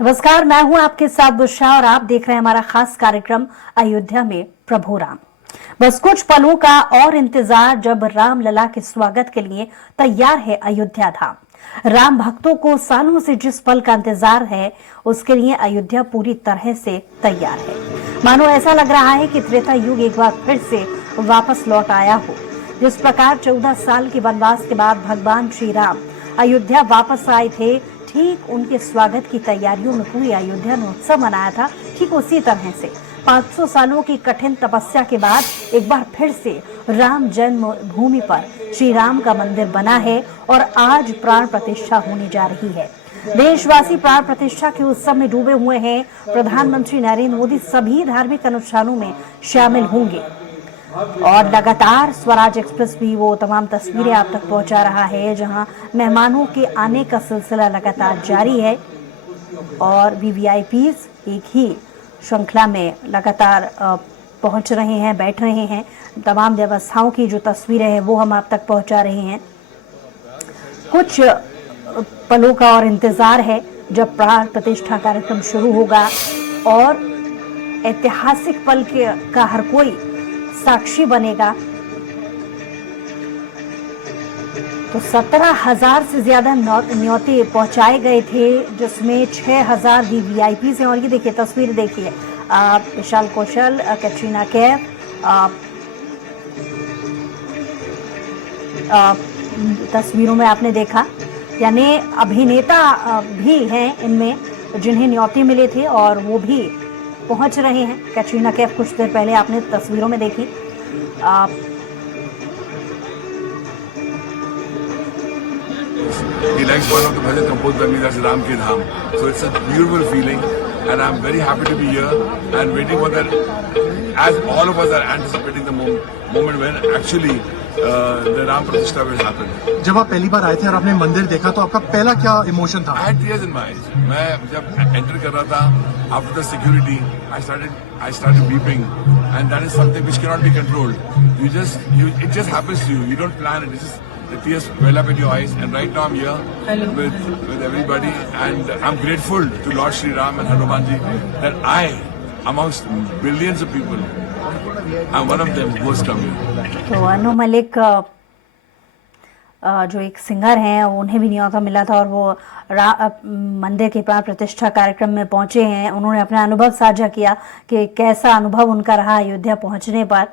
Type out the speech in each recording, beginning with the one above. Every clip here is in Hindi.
नमस्कार, मैं हूं आपके साथ बुशरा और आप देख रहे हैं हमारा खास कार्यक्रम अयोध्या में प्रभु राम। बस कुछ पलों का और इंतजार जब राम लला के स्वागत के लिए तैयार है अयोध्या धाम। राम भक्तों को सालों से जिस पल का इंतजार है उसके लिए अयोध्या पूरी तरह से तैयार है। मानो ऐसा लग रहा है कि त्रेता युग एक बार फिर से वापस लौट आया हो। जिस प्रकार 14 साल के वनवास के बाद भगवान श्री राम अयोध्या वापस आए थे, ठीक उनके स्वागत की तैयारियों में पूरी अयोध्या ने उत्सव मनाया था। ठीक उसी तरह से 500 सालों की कठिन तपस्या के बाद एक बार फिर से राम जन्म भूमि पर श्री राम का मंदिर बना है और आज प्राण प्रतिष्ठा होने जा रही है। देशवासी प्राण प्रतिष्ठा के उत्सव में डूबे हुए हैं। प्रधानमंत्री नरेंद्र मोदी सभी धार्मिक अनुष्ठानों में शामिल होंगे और लगातार स्वराज एक्सप्रेस भी वो तमाम तस्वीरें आप तक पहुंचा रहा है जहां मेहमानों के आने का सिलसिला लगातार जारी है और वीवीआईपीज एक ही श्रृंखला में लगातार पहुंच रहे हैं, बैठ रहे हैं। तमाम व्यवस्थाओं की जो तस्वीरें हैं वो हम आप तक पहुंचा रहे हैं। कुछ पलों का और इंतजार है जब प्राण प्रतिष्ठा कार्यक्रम शुरू होगा और ऐतिहासिक पल का हर कोई साक्षी बनेगा। तो 17,000 से ज्यादा न्योते पहुंचाए गए थे जिसमें 6,000 वीवीआईपी हैं। और ये देखिए तस्वीर देखिए, विशाल कौशल, कैटरीना कैफ, तस्वीरों में आपने देखा, यानी अभिनेता भी हैं इनमें जिन्हें न्योते मिले थे और वो भी पहुंच रहे हैं। कैटरीना कैफ कुछ देर पहले आपने तस्वीरों में देखी। He likes one of the bhajan composed by me, that's Ram Ki Dham. So it's a beautiful feeling and I'm very happy to be here and waiting for that, as all of us are anticipating the moment when actually the Ram Pratishtha will happen. जब आप पहली बार आए थे और आपने मंदिर देखा तो आपका पहला क्या इमोशन था? I had tears in my eyes. मैं जब enter कर रहा था, after the security, I started weeping, and that is something which cannot be controlled. It just happens to you. You don't plan it. It's just the tears well up in your eyes. And right now I'm here with everybody, and I'm grateful to Lord Shri Ram and Hanuman Ji that I, amongst billions of people, I'm one of them who has come here. तो अनु मलिक जो एक सिंगर हैं उन्हें भी न्योता मिला था और वो मंदिर के प्राण प्रतिष्ठा कार्यक्रम में पहुंचे हैं। उन्होंने अपना अनुभव साझा किया कि कैसा अनुभव उनका रहा अयोध्या पहुंचने पर।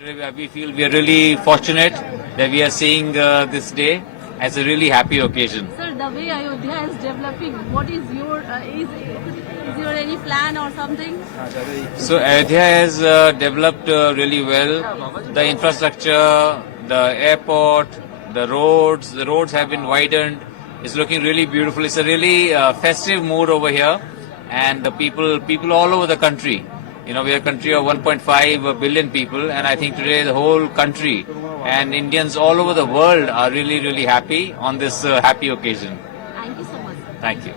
Today we feel we are really fortunate that we are seeing this day as a really happy occasion. Sir, the way Ayodhya is developing, what is your is there any plan or something? So Ayodhya has developed really well. The infrastructure, the airport, the roads have been widened. It's looking really beautiful. It's a really festive mood over here, and the people all over the country. You know, we are a country of 1.5 billion people, and I think today the whole country and Indians all over the world are really, really happy on this happy occasion. Thank you so much. Thank you.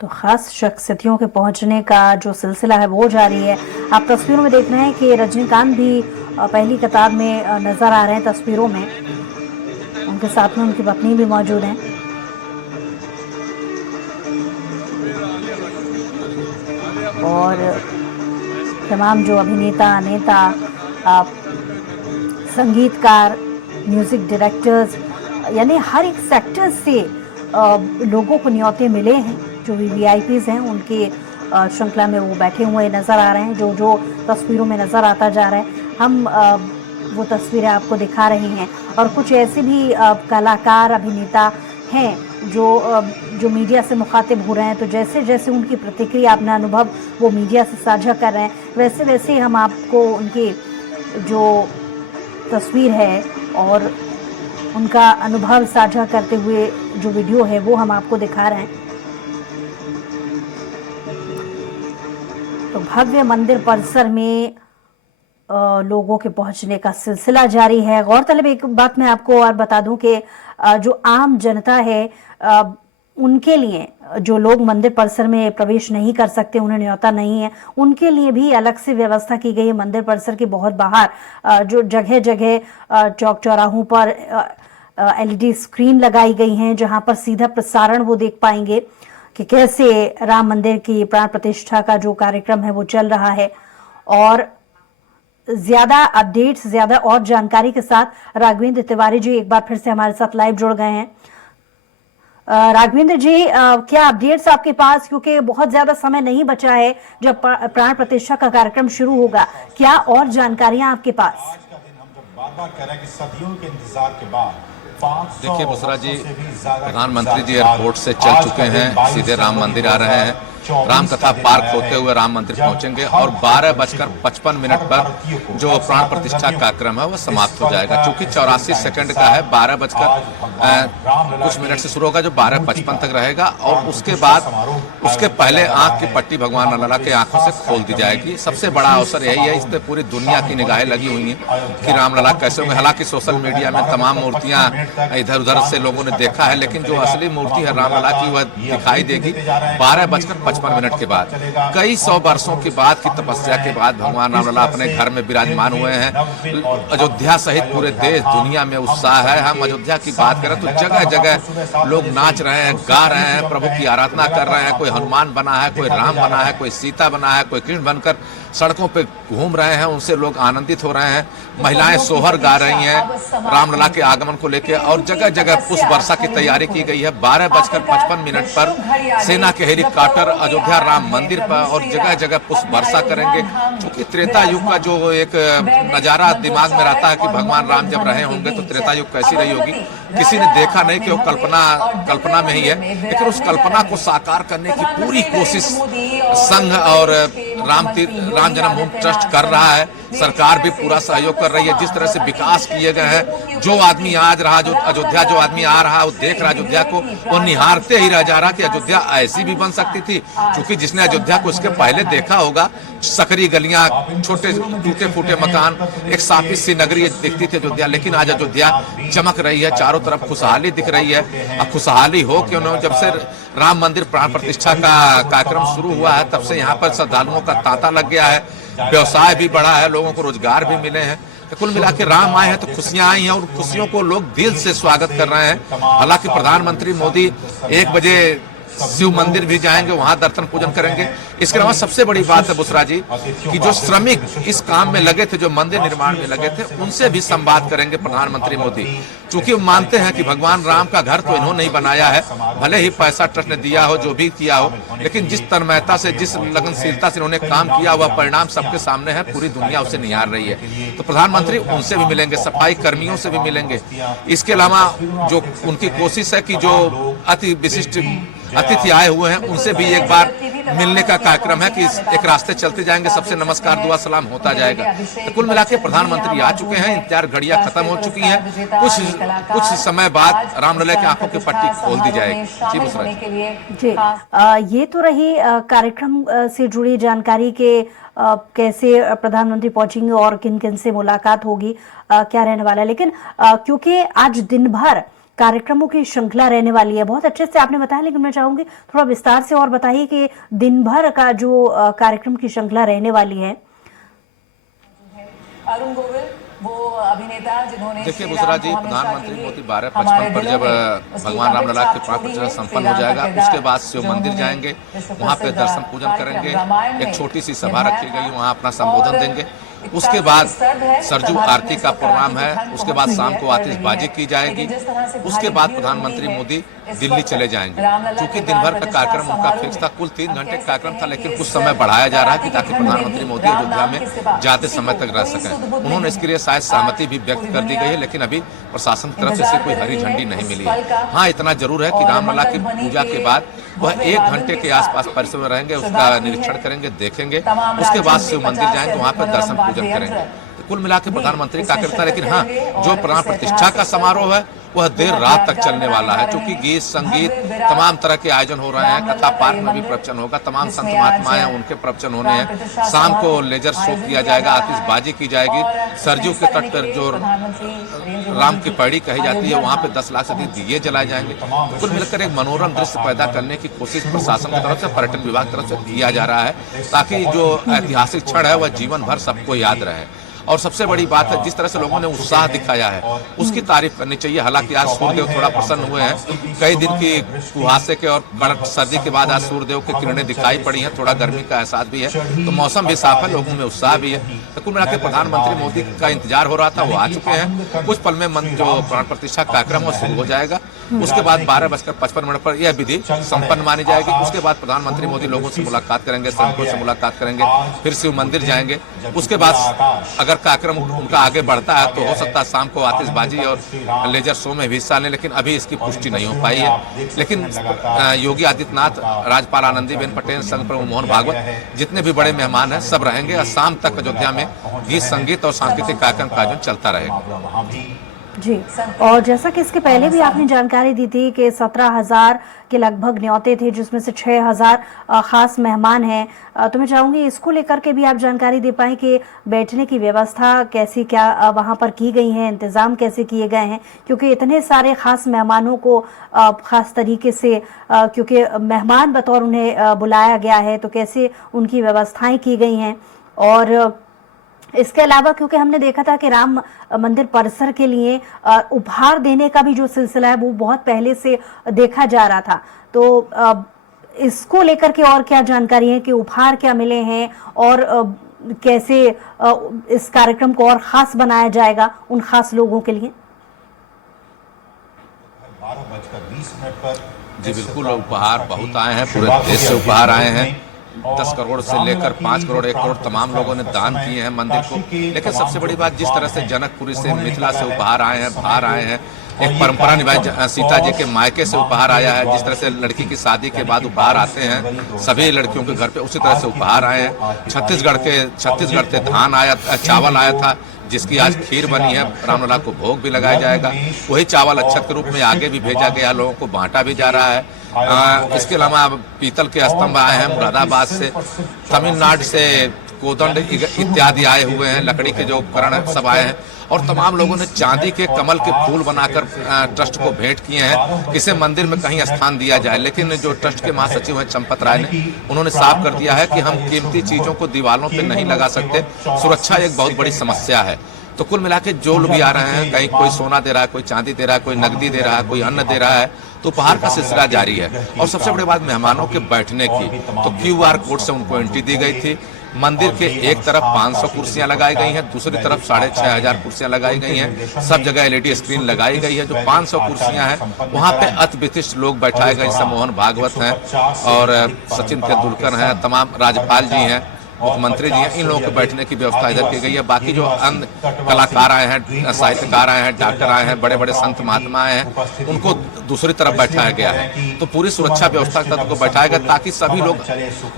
तो खास शख्सियतों के पहुंचने का जो सिलसिला है वो जारी है। आप तस्वीरों में देख रहे हैं कि रजनीकांत भी पहली कतार में नजर आ रहे हैं तस्वीरों में। उनके साथ में उनकी पत्नी भी मौजूद हैं। और तमाम जो अभिनेता, नेता, संगीतकार, म्यूजिक डायरेक्टर्स, यानी हर एक सेक्टर से लोगों को न्योते मिले हैं। जो वीवीआईपीज हैं उनके श्रृंखला में वो बैठे हुए नज़र आ रहे हैं। जो तस्वीरों में नज़र आता जा रहा है हम वो तस्वीरें आपको दिखा रहे हैं। और कुछ ऐसे भी कलाकार, अभिनेता हैं जो मीडिया से मुखातिब हो रहे हैं। तो जैसे जैसे उनकी प्रतिक्रिया, अपना अनुभव वो मीडिया से साझा कर रहे हैं, वैसे वैसे हम आपको उनकी जो तस्वीर है और उनका अनुभव साझा करते हुए जो वीडियो है वो हम आपको दिखा रहे हैं। तो भव्य मंदिर परिसर में लोगों के पहुंचने का सिलसिला जारी है। गौरतलब एक बात मैं आपको और बता दूं कि जो आम जनता है उनके लिए जो लोग मंदिर परिसर में प्रवेश नहीं कर सकते, उन्हें न्योता नहीं है, उनके लिए भी अलग से व्यवस्था की गई है। मंदिर परिसर के बहुत बाहर जो जगह जगह चौक चौराहों पर LED स्क्रीन लगाई गई हैं, जहां पर सीधा प्रसारण वो देख पाएंगे कि कैसे राम मंदिर की प्राण प्रतिष्ठा का जो कार्यक्रम है वो चल रहा है। और ज्यादा अपडेट्स, ज्यादा और जानकारी के साथ राघवेंद्र तिवारी जी एक बार फिर से हमारे साथ लाइव जुड़ गए हैं। राघवेंद्र जी, क्या अपडेट्स आपके पास, क्योंकि बहुत ज्यादा समय नहीं बचा है जब प्राण प्रतिष्ठा का कार्यक्रम शुरू होगा, क्या और जानकारियां आपके पास? आज का दिन हम जब बार-बार कह रहे हैं कि सदियों के इंतजार के बाद देखिए बुसरा जी, प्रधानमंत्री जी एयरपोर्ट से चल चुके हैं, सीधे राम मंदिर आ रहे हैं। राम कथा पार्क होते हुए राम मंदिर पहुंचेंगे और 12:55 पर जो प्राण प्रतिष्ठा कार्यक्रम है वो समाप्त हो जाएगा। क्योंकि 84 सेकंड का है, 12:कुछ से शुरू होगा जो 12:55 तक रहेगा। और उसके बाद उसके पहले आंख की पट्टी भगवान लला के आंखों से खोल दी जाएगी। सबसे बड़ा अवसर यही है, इस पे पूरी दुनिया की निगाहें लगी हुई हैं कि रामलला कैसे होंगे। हालांकि सोशल मीडिया में तमाम मूर्तियां इधर उधर से लोगों ने देखा है, लेकिन जो असली मूर्ति है रामलला की वह दिखाई देगी 12:55 के बाद। कई 100 वर्षों के बाद की तपस्या के बाद भगवान रामलला अपने घर में विराजमान हुए हैं। अयोध्या सहित पूरे देश दुनिया में उत्साह है। हम अयोध्या की बात करें तो जगह जगह लोग नाच रहे हैं, गा रहे हैं, प्रभु की आराधना कर रहे हैं। कोई हनुमान बना है, कोई राम बना है, कोई सीता बना है, कोई कृष्ण बनकर सड़कों पे घूम रहे हैं, उनसे लोग आनंदित हो रहे हैं। महिलाएं सोहर गा रही हैं रामलला के आगमन को लेकर। और जगह जगह पुष्प वर्षा की तैयारी की गई है। 12:55 पर सेना के हेलीकॉप्टर अयोध्या राम मंदिर पर और जगह जगह पुष्प वर्षा करेंगे। क्योंकि त्रेता युग का जो एक नजारा दिमाग में रहता है कि भगवान राम जब रहे होंगे तो त्रेता युग कैसी रही होगी, किसी ने देखा नहीं कि वो कल्पना में ही है। लेकिन उस कल्पना को साकार करने की पूरी कोशिश संघ और राम जन्मभूमि ट्रस्ट कर रहा है। सरकार भी पूरा सहयोग कर रही है। जिस तरह से विकास किए गए हैं, जो आदमी आज रहा, जो अयोध्या जो आदमी आ रहा, वो देख रहा अयोध्या को, वो निहारते ही रह जा रहा कि अयोध्या ऐसी भी बन सकती थी। क्योंकि जिसने अयोध्या को इसके पहले देखा होगा, सकरी गलियां, छोटे टूटे फूटे मकान, एक साफी सी नगरी दिखती थी अयोध्या। लेकिन आज अयोध्या चमक रही है, चारों तरफ खुशहाली दिख रही है। अब खुशहाली हो कि उन्होंने जब से राम मंदिर प्राण प्रतिष्ठा का कार्यक्रम शुरू हुआ है तब से यहाँ पर श्रद्धालुओं का तांता लग गया है। व्यवसाय भी बढ़ा है, लोगों को रोजगार भी मिले हैं। तो कुल मिला के राम आए हैं तो खुशियां आई हैं और खुशियों को लोग दिल से स्वागत कर रहे हैं। हालांकि प्रधानमंत्री मोदी 1 बजे शिव मंदिर भी जाएंगे, वहां दर्शन पूजन करेंगे। इसके अलावा सबसे बड़ी बात है बुसरा जी कि जो श्रमिक इस काम में लगे थे, जो मंदिर निर्माण में लगे थे, उनसे भी संवाद करेंगे प्रधानमंत्री मोदी। क्योंकि वो मानते हैं कि भगवान राम का घर तो इन्होंने ही बनाया है, भले ही पैसा ट्रस्ट ने दिया हो, जो भी किया हो, लेकिन जिस तन्मयता से, जिस लगनशीलता से इन्होंने काम किया, वह परिणाम सबके सामने है। पूरी दुनिया उसे निहार रही है। तो प्रधानमंत्री उनसे भी मिलेंगे, सफाई कर्मियों से भी मिलेंगे। इसके अलावा जो उनकी कोशिश है कि जो अति विशिष्ट अतिथि आए हुए हैं उनसे भी एक बार मिलने का कार्यक्रम है कि एक रास्ते चलते जाएंगे, सबसे नमस्कार दुआ सलाम होता जाएगा। तो कुल मिला के प्रधानमंत्री आ चुके हैं, इंतजार घड़ियां खत्म हो चुकी हैं। कुछ समय बाद रामलला की आंखों की पट्टी खोल दी जाएगी। जी बुसरा जी, ये तो रही कार्यक्रम से जुड़ी जानकारी के कैसे प्रधानमंत्री पहुंचेंगे और किन किन से मुलाकात होगी, क्या रहने वाला है। लेकिन क्योंकि आज दिन भर कार्यक्रमों की श्रृंखला रहने वाली है, बहुत अच्छे से आपने बताया, लेकिन मैं चाहूंगी थोड़ा विस्तार से और बताइए कि दिन भर का जो कार्यक्रम की श्रृंखला रहने वाली है। अरुण गोविल वो अभिनेता जिन्होंने देखिए बुसरा जी, प्रधानमंत्री मोदी 12:55 पर जब भगवान रामलला के प्राण प्रतिष्ठा संपन्न हो जाएगा, उसके बाद शिव मंदिर जाएंगे, वहां पे दर्शन पूजन करेंगे। एक छोटी सी सभा रखी गई, वहां अपना संबोधन देंगे। उसके बाद सरजू आरती का प्रोग्राम है। उसके बाद शाम को आतिशबाजी की जाएगी। उसके बाद प्रधानमंत्री मोदी दिल्ली चले जाएंगे। क्योंकि दिन भर का कार्यक्रम उनका फिक्स था, कुल 3 घंटे का कार्यक्रम था, लेकिन कुछ समय बढ़ाया जा रहा है कि ताकि प्रधानमंत्री मोदी अयोध्या में ज्यादा समय तक रह सकें। उन्होंने इसके लिए शायद सहमति भी व्यक्त कर दी गई है, लेकिन अभी प्रशासन की तरफ से कोई हरी झंडी नहीं मिली है। हाँ, इतना जरूर है कि रामलला की पूजा के बाद वह 1 घंटे के आसपास परिसर में रहेंगे, उसका निरीक्षण करेंगे, देखेंगे। उसके बाद शिव मंदिर जाएंगे, वहां पर दर्शन पूजन करेंगे। तो कुल मिला के प्रधानमंत्री का करता है। लेकिन हाँ, जो प्राण प्रतिष्ठा का समारोह है वह देर रात तक चलने वाला है, क्योंकि गीत संगीत तमाम तरह के आयोजन हो रहे हैं। कथा पार्क में भी प्रवचन होगा, तमाम संत महात्माएं उनके प्रवचन होने हैं। शाम को लेजर शो किया जाएगा, आतिशबाजी की जाएगी। सरजू के तट पर जो राम की पैड़ी कही जाती है वहां पे 10 लाख से अधिक दिए जलाए जाएंगे। कुल मिलकर एक मनोरम दृश्य पैदा करने की कोशिश प्रशासन की तरफ से, पर्यटन विभाग की तरफ से किया जा रहा है, ताकि जो ऐतिहासिक क्षण है वह जीवन भर सबको याद रहे। और सबसे बड़ी बात है, जिस तरह से लोगों ने उत्साह दिखाया है उसकी तारीफ करनी चाहिए। हालांकि आज सूर्यदेव थोड़ा प्रसन्न हुए हैं, कई दिन की कुहासे के और कड़क सर्दी के बाद आज सूर्यदेव की किरणें दिखाई पड़ी हैं, थोड़ा गर्मी का एहसास भी है, तो मौसम भी साफ है, लोगों में उत्साह भी है। तो कुल मिलाकर प्रधानमंत्री मोदी का इंतजार हो रहा था, वो आ चुके हैं। कुछ पल में जो प्राण प्रतिष्ठा कार्यक्रम वो शुरू हो जाएगा। उसके बाद 12:55 पर यह विधि संपन्न मानी जाएगी। उसके बाद प्रधानमंत्री मोदी लोगों से मुलाकात करेंगे, सैनिकों से मुलाकात करेंगे, फिर शिव मंदिर जाएंगे। उसके बाद अगर कार्यक्रम उनका आगे बढ़ता है तो हो सकता है शाम को आतिशबाजी और लेजर शो में भी हिस्सा लें, लेकिन अभी इसकी पुष्टि नहीं हो पाई है। लेकिन योगी आदित्यनाथ, राज्यपाल आनंदीबेन पटेल, संघ प्रमुख मोहन भागवत, जितने भी बड़े मेहमान हैं सब रहेंगे और शाम तक अयोध्या में गीत संगीत और सांस्कृतिक कार्यक्रम का आयोजन चलता रहेगा। जी, और जैसा कि इसके पहले भी आपने जानकारी दी थी कि 17,000 के लगभग न्योते थे, जिसमें से 6,000 खास मेहमान हैं। तो मैं चाहूंगी इसको लेकर के भी आप जानकारी दे पाएं कि बैठने की व्यवस्था कैसी, क्या वहां पर की गई है, इंतजाम कैसे किए गए हैं, क्योंकि इतने सारे खास मेहमानों को खास तरीके से क्योंकि मेहमान बतौर उन्हें बुलाया गया है, तो कैसे उनकी व्यवस्थाएं की गई हैं। और इसके अलावा क्योंकि हमने देखा था कि राम मंदिर परिसर के लिए उपहार देने का भी जो सिलसिला है वो बहुत पहले से देखा जा रहा था, तो इसको लेकर के और क्या जानकारी है कि उपहार क्या मिले हैं और कैसे इस कार्यक्रम को और खास बनाया जाएगा उन खास लोगों के लिए। 12:20 पर जी बिल्कुल, उपहार बहुत आए हैं, पूरे देश से उपहार आए हैं। 10 करोड़ से लेकर 5 करोड़ 1 करोड़ तमाम लोगों ने दान किए हैं मंदिर को। लेकिन सबसे बड़ी बात, जिस तरह से जनकपुरी से, मिथिला से उपहार आए हैं, भार आए हैं, एक परंपरा निभाई। सीता जी के मायके से उपहार आया है, जिस तरह से लड़की की शादी के बाद उपहार आते हैं सभी लड़कियों के घर पे, उसी तरह से उपहार आए हैं। छत्तीसगढ़ से धान आया, चावल आया था, जिसकी आज खीर बनी है, रामलला को भोग भी लगाया जाएगा। वही चावल अक्षत के रूप में आगे भी भेजा गया, लोगों को बांटा भी जा रहा है। इसके अलावा पीतल के स्तंभ आए हैं मुरादाबाद से, तमिलनाडु से कोदंड इत्यादि आए हुए हैं, लकड़ी के जो उपकरण सब आए हैं। और तमाम लोगों ने चांदी के कमल के फूल बनाकर ट्रस्ट को भेंट किए हैं, किसे मंदिर में कहीं स्थान दिया जाए। लेकिन जो ट्रस्ट के महासचिव हैं चंपत राय ने, उन्होंने साफ कर दिया है कि हम कीमती चीजों को दीवारों पे नहीं लगा सकते, सुरक्षा एक बहुत बड़ी समस्या है। तो कुल मिला के जो लोग भी आ रहे हैं, कहीं कोई सोना दे रहा है, कोई चांदी दे रहा है, कोई नकदी दे रहा है, कोई अन्न दे रहा है, तो उपहार का सिलसिला जारी है। और सबसे बड़ी बात मेहमानों के बैठने की, तो QR कोड से उनको एंट्री दी गई थी। मंदिर के एक तरफ 500 कुर्सियां लगाई गई हैं, दूसरी तरफ 6,500 कुर्सियां लगाई गई हैं। सब जगह LED स्क्रीन लगाई गई है। जो 500 कुर्सियां हैं वहां पे अति विशिष्ट लोग बैठाए गए, जैसे मोहन भागवत हैं और सचिन तेंदुलकर हैं, तमाम राज्यपाल जी हैं, मुख्यमंत्री जी हैं, इन लोगों के बैठने की व्यवस्था इधर की गई है। बाकी जो अन्य कलाकार आए हैं, साहित्यकार आए हैं, डॉक्टर आए हैं, बड़े बड़े संत महात्मा आए हैं, उनको दूसरी तरफ बैठाया गया है। तो पूरी सुरक्षा व्यवस्था के तहत उनको बैठाया गया, ताकि सभी लोग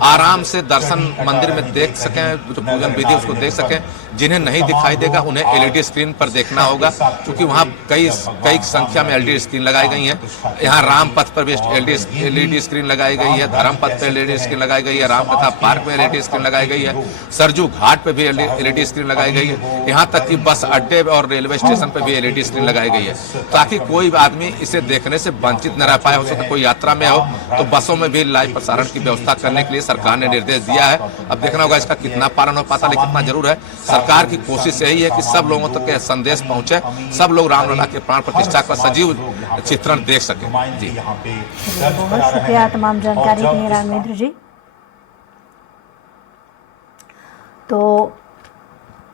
आराम से दर्शन मंदिर में देख सकें, जो पूजन विधि उसको देख सकें। जिन्हें नहीं दिखाई देगा उन्हें LED स्क्रीन पर देखना होगा, क्योंकि वहाँ कई संख्या में LED स्क्रीन लगाई गई है। यहाँ राम पथ पर भी LED स्क्रीन लगाई गई है, धर्म पथ पर LED स्क्रीन लगाई गई है, रामकथा पार्क में LED स्क्रीन लगाई गई है, सरजू घाट पे भी LED स्क्रीन लगाई गई है, यहाँ तक कि बस अड्डे और रेलवे स्टेशन पे भी LED स्क्रीन लगाई गई है, ताकि कोई आदमी इसे देखने से वंचित न रह पाए। हो सकता है कोई यात्रा में हो तो बसों में भी लाइव प्रसारण की व्यवस्था करने के लिए सरकार ने निर्देश दिया है। अब देखना होगा इसका कितना पालन हो पाता, लेकिन इतना जरूर है सरकार की कोशिश यही है कि सब लोगों तक के संदेश पहुंचे, सब लोग रामलला के प्राण प्रतिष्ठा का सजीव चित्रण देख सके। जी बहुत शुक्रिया तमाम जानकारी के लिए राघवेंद्र जी। तो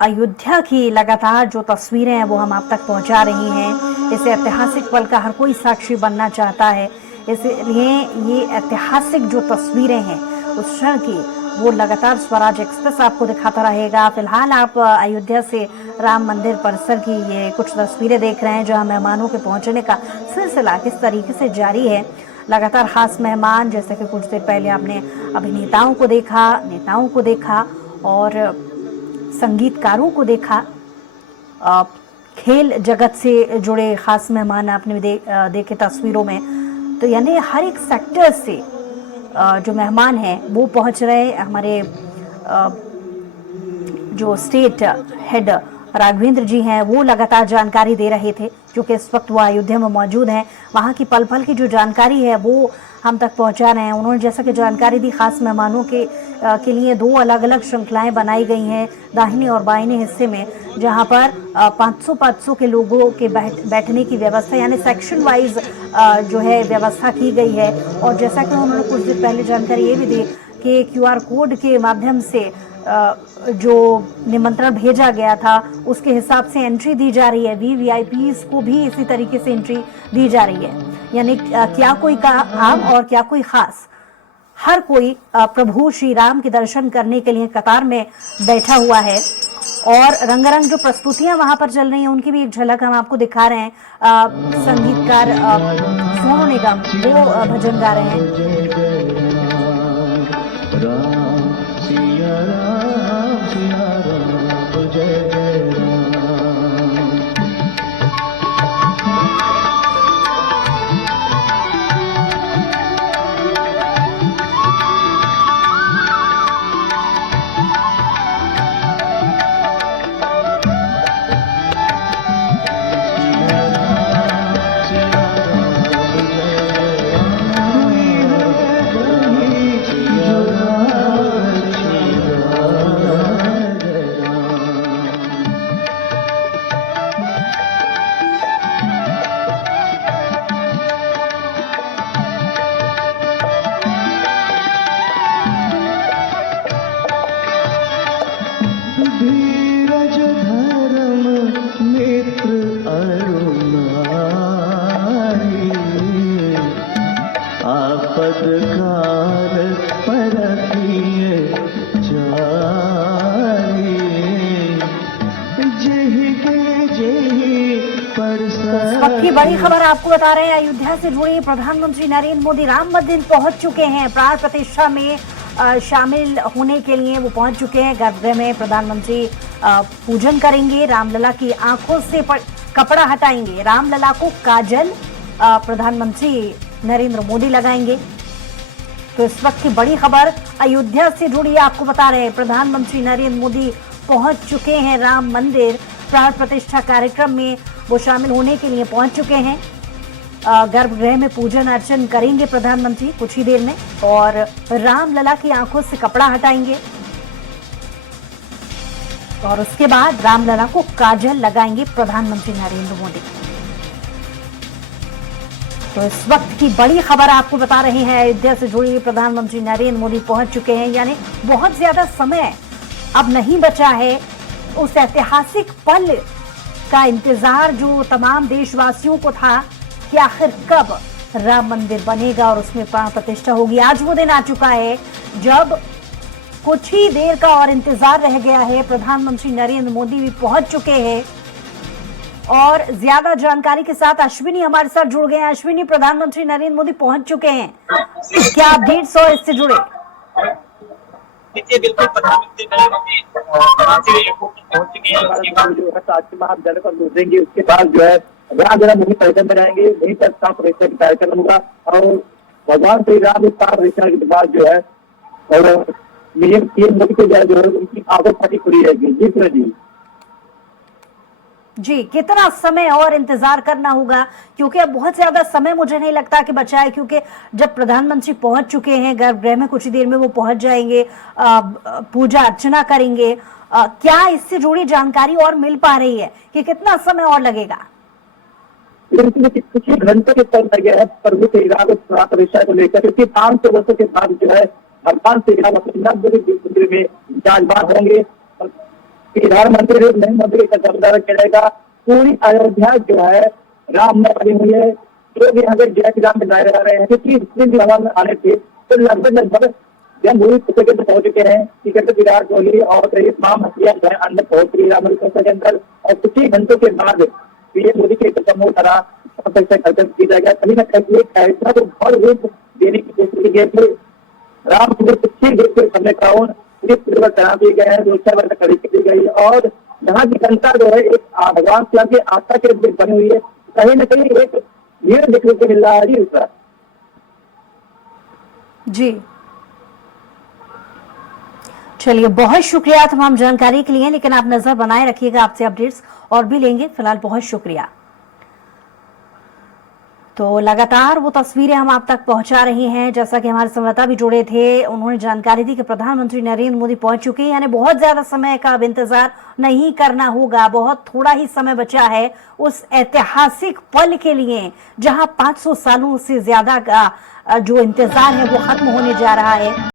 अयोध्या की लगातार जो तस्वीरें हैं वो हम आप तक पहुंचा रही हैं। इस ऐतिहासिक पल का हर कोई साक्षी बनना चाहता है, इसलिए ये ऐतिहासिक जो तस्वीरें हैं उस क्षण की वो लगातार स्वराज एक्सप्रेस आपको दिखाता रहेगा। फिलहाल आप अयोध्या से राम मंदिर परिसर की ये कुछ तस्वीरें देख रहे हैं, जहां मेहमानों के पहुंचने का सिलसिला किस तरीके से जारी है। लगातार खास मेहमान, जैसे कि कुछ देर पहले आपने अभिनेताओं को देखा, नेताओं को देखा और संगीतकारों को देखा, खेल जगत से जुड़े खास मेहमान आपने देखे तस्वीरों में। तो यानी हर एक सेक्टर से जो मेहमान हैं वो पहुंच रहे। हमारे जो स्टेट हेड राघवेंद्र जी हैं वो लगातार जानकारी दे रहे थे, क्योंकि इस वक्त वो अयोध्या में मौजूद हैं। वहाँ की पल पल की जो जानकारी है वो हम तक पहुँचा रहे हैं। उन्होंने जैसा कि जानकारी दी, खास मेहमानों के लिए 2 अलग अलग श्रृंखलाएं बनाई गई हैं दाहिने और बाइने हिस्से में, जहां पर 500 के लोगों के बैठने की व्यवस्था यानी सेक्शन वाइज जो है व्यवस्था की गई है। और जैसा कि उन्होंने कुछ दिन पहले जानकारी ये भी दी कि QR कोड के माध्यम से जो निमंत्रण भेजा गया था उसके हिसाब से एंट्री दी जा रही है। VVIPs को भी इसी तरीके से एंट्री दी जा रही है। यानी क्या कोई का आम और क्या कोई खास, हर कोई प्रभु श्री राम के दर्शन करने के लिए कतार में बैठा हुआ है। और रंगारंग जो प्रस्तुतियां वहां पर चल रही हैं उनकी भी एक झलक हम आपको दिखा रहे हैं। संगीतकार सोनू निगम वो भजन गा रहे हैं। की बड़ी खबर आपको बता रहे हैं, अयोध्या से जुड़ी प्रधानमंत्री नरेंद्र मोदी राम मंदिर पहुंच चुके हैं। प्राण प्रतिष्ठा में शामिल होने के लिए वो पहुंच चुके हैं। गर्भगृह में प्रधानमंत्री पूजन करेंगे, रामलला की आंखों से कपड़ा हटाएंगे, रामलला को काजल प्रधानमंत्री नरेंद्र मोदी लगाएंगे। तो इस वक्त की बड़ी खबर अयोध्या से जुड़ी आपको बता रहे हैं, प्रधानमंत्री नरेंद्र मोदी पहुंच चुके हैं राम मंदिर। प्राण प्रतिष्ठा कार्यक्रम में वो शामिल होने के लिए पहुंच चुके हैं। गर्भगृह में पूजन अर्चन करेंगे प्रधानमंत्री कुछ ही देर में, और रामलला की आंखों से कपड़ा हटाएंगे और उसके बाद रामलला को काजल लगाएंगे प्रधानमंत्री नरेंद्र मोदी। तो इस वक्त की बड़ी खबर आपको बता रहे हैं, अयोध्या से जुड़ी प्रधानमंत्री नरेंद्र मोदी पहुंच चुके हैं। यानी बहुत ज्यादा समय अब नहीं बचा है। उस ऐतिहासिक पल का इंतजार जो तमाम देशवासियों को था कि आखिर कब राम मंदिर बनेगा और उसमें प्राण प्रतिष्ठा होगी, आज वो दिन आ चुका है जब कुछ ही देर का और इंतजार रह गया है। प्रधानमंत्री नरेंद्र मोदी भी पहुंच चुके हैं और ज्यादा जानकारी के साथ अश्विनी हमारे साथ जुड़ गए हैं। अश्विनी, प्रधानमंत्री नरेंद्र मोदी पहुंच चुके हैं, क्या अपडेट्स और इससे जुड़े? देखिए, बिल्कुल प्रधानमंत्री नरेंद्र मोदी एयरपोर्ट पहुंच चुके हैं। उसके बाद जो है साक्षी महाविद्यालय पर गुजरेंगे, उसके बाद जो है जहाँ मोदी परिसर में जाएंगे, वहीं पर प्राण प्रतिष्ठा का कार्यक्रम होगा और भगवान श्री राम प्राण प्रतिष्ठा के बाद जो है और पीएम मोदी को जो है उनकी आंखों फटी खुली रहेगी। जी, कितना समय और इंतजार करना होगा, क्योंकि अब बहुत ज्यादा समय मुझे नहीं लगता कि बचा है, क्योंकि जब प्रधानमंत्री पहुंच चुके हैं गर्भगृह में, कुछ ही देर में वो पहुंच जाएंगे, पूजा अर्चना करेंगे। क्या इससे जुड़ी जानकारी और मिल पा रही है कि कितना समय और लगेगा? कुछ ही घंटे के तक लगे है प्रभु श्री राम प्राण प्रतिष्ठा को लेकर, क्योंकि 500 वर्षों के बाद जो है भगवान श्री राम अपने मंदिर में विराजमान होंगे। प्रधानमंत्री नरेंद्र मोदी का दरबार किया जाएगा। पूरी अयोध्या जो है राम में बनी हुई है। लोग यहाँ पे जय श्री राम में जा रहे हैं, क्योंकि इतने भी हवा में आने थे तो लगभग जब पूरी सेकंड पहुंच चुके हैं। टिकट विराट कोहली और तमाम हथियार जो है अंदर पहुंच रही है के अंदर, और कुछ ही घंटों के बाद पीएम मोदी के समूह तरह कार्यक्रम किया जाएगा। कहीं ना कहीं फैसला को भर रूप देने की कोशिश की गई थी। राम मंदिर कुछ ही देर के समय काउंट तैनात किए गए हैं, सुरक्षा व्यवस्था खड़ी की गई और यहाँ की जनता जो है एक भगवान शिव की आस्था के लिए बनी हुई है। कहीं न कहीं एक भीड़ देखने को मिल रहा है जी सर। जी चलिए, बहुत शुक्रिया तमाम जानकारी के लिए, लेकिन आप नजर बनाए रखिएगा, आपसे अपडेट्स और भी लेंगे। फिलहाल बहुत शुक्रिया। तो लगातार वो तस्वीरें हम आप तक पहुंचा रहे हैं। जैसा कि हमारे संवाददाता भी जुड़े थे, उन्होंने जानकारी दी कि प्रधानमंत्री नरेंद्र मोदी पहुंच चुके हैं, यानी बहुत ज्यादा समय का अब इंतजार नहीं करना होगा। बहुत थोड़ा ही समय बचा है उस ऐतिहासिक पल के लिए, जहां 500 सालों से ज्यादा का जो इंतजार है वो खत्म होने जा रहा है।